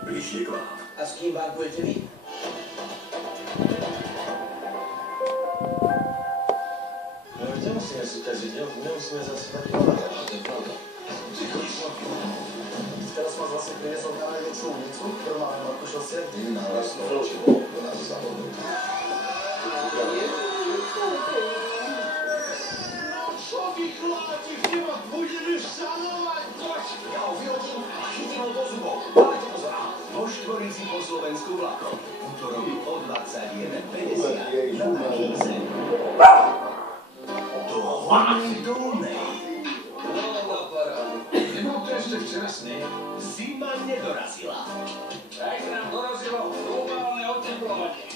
bližšie k vám. A s kým budete vy? No kde musíme súťažiť? Nemusíme zase taký hľadať. To je pravda. Teraz ma zase priniesol na najväčšiu ulicu, ktorú máme na Kušosie. Na vlastnú ročivo do nás závodu. Čo vy chlapci, kde ma budeme šanovať? Poď! Ja ho vyhodím a chytím ho do zubov. Dávajte pozor. Vo štvorici po Slovensku vlakom. Útorok o 21:50 na Markíze. Do Hornej Dolnej. No, na parádu. Nemám to ešte včera sneh. Zima nedorazila. Tak sa nám dorazilo globálne oteplovanie.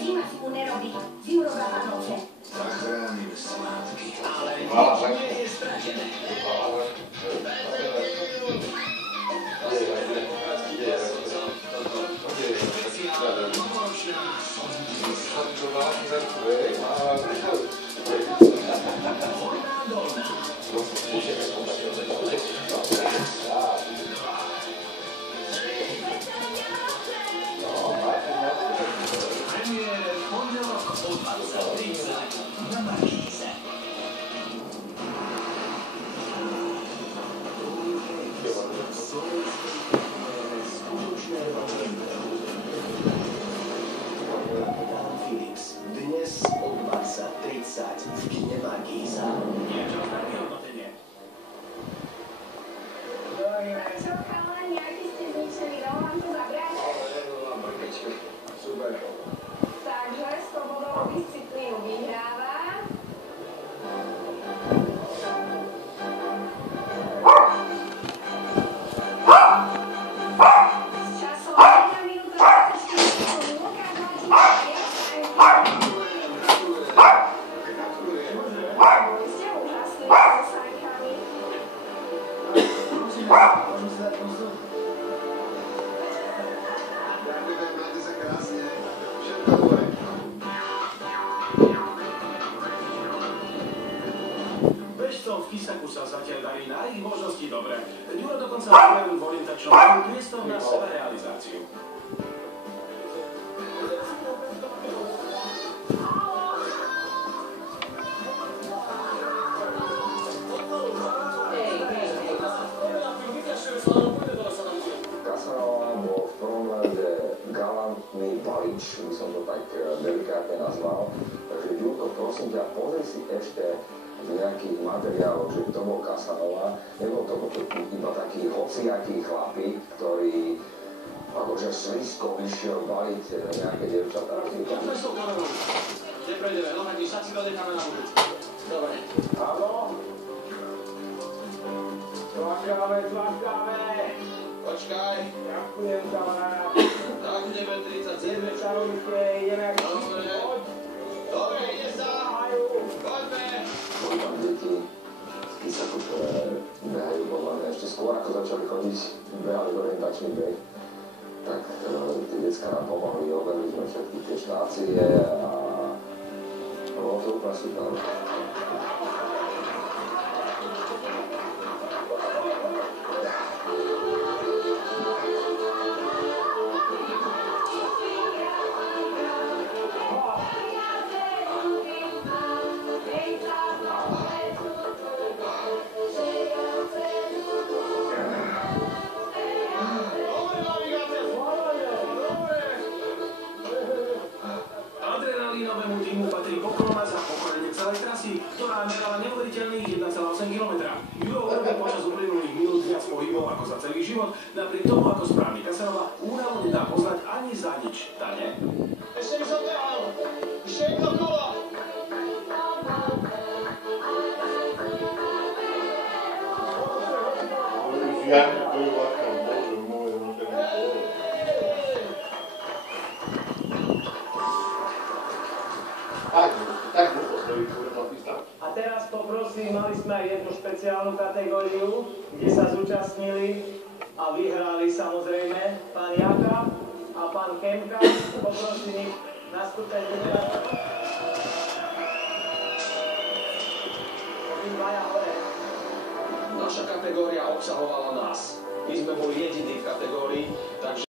Zima si tu nerobí. Zimu robia Vánoce. Zachránime svátky. Ale nič nie je stratené. Špeciálna novoročná Horná Dolná. Premiére v pondelok o 20:30 na Markíze. Pán Philips, dnes o 20:30 v kine Markíza. Niečo také hodnotenie. Čo, chalani, aký ste zničení, dalo vám to zabrať? Super. Takže 100 bodovú disciplínu vyhráva. S časom 1 minúta 24 sekúnd Lukáš Martinec. Ste úžasní s kosánkami. Bežcom v Kisaku sa zatiaľ darí na ich možnosti dobre. Ďuro dokonca vyberú v orientačnom majú priestor na seberealizáciu. Casanova bol v prvom rade galantný balič, by som to tak delikátne nazval. Takže Ďurko, prosím ťa, pozri si ešte v nejakých materiáloch, že kto bol Casanova. Nebol to iba taký hociaký chlapík, ktorý akože slisko vyšiel baliť nejaké dievčatá. Poďme s tou kamerou. Neprejdeme, no tak však si to necháme na ulici. Dobre. Áno? Tlakáme. Počkaj. Ďakujem, kamarát. Tak ideme 37. ideme ako Dobre, ide sa. Poďme. Boli tam deti z Kisaku, ktoré behajú podľa mňa ešte skôr, ako začali chodiť, behali orientačný beh. Tak tie decká nám pomohli, overili sme všetky tie štácie a bolo to úplne super. Adrenalínovému týmu patrí poklona za pokorenie celej trasy, ktorá merala neuveriteľných 1,8 km. Ďuro urobil počas uplynulých minút viac pohybov ako za celý život, napriek tomu ako správny Casanova únavu nedá poznať ani za nič. Tane? Ešte by som behal! Ešte jedno kolo! A teraz poprosím, mali sme aj jednu špeciálnu kategóriu, kde sa zúčastnili a vyhrali samozrejme pán Jaka a pán Kemka. Poprosím ich na stupeň. Naša kategória obsahovala nás. My sme boli jediní v kategórii, takže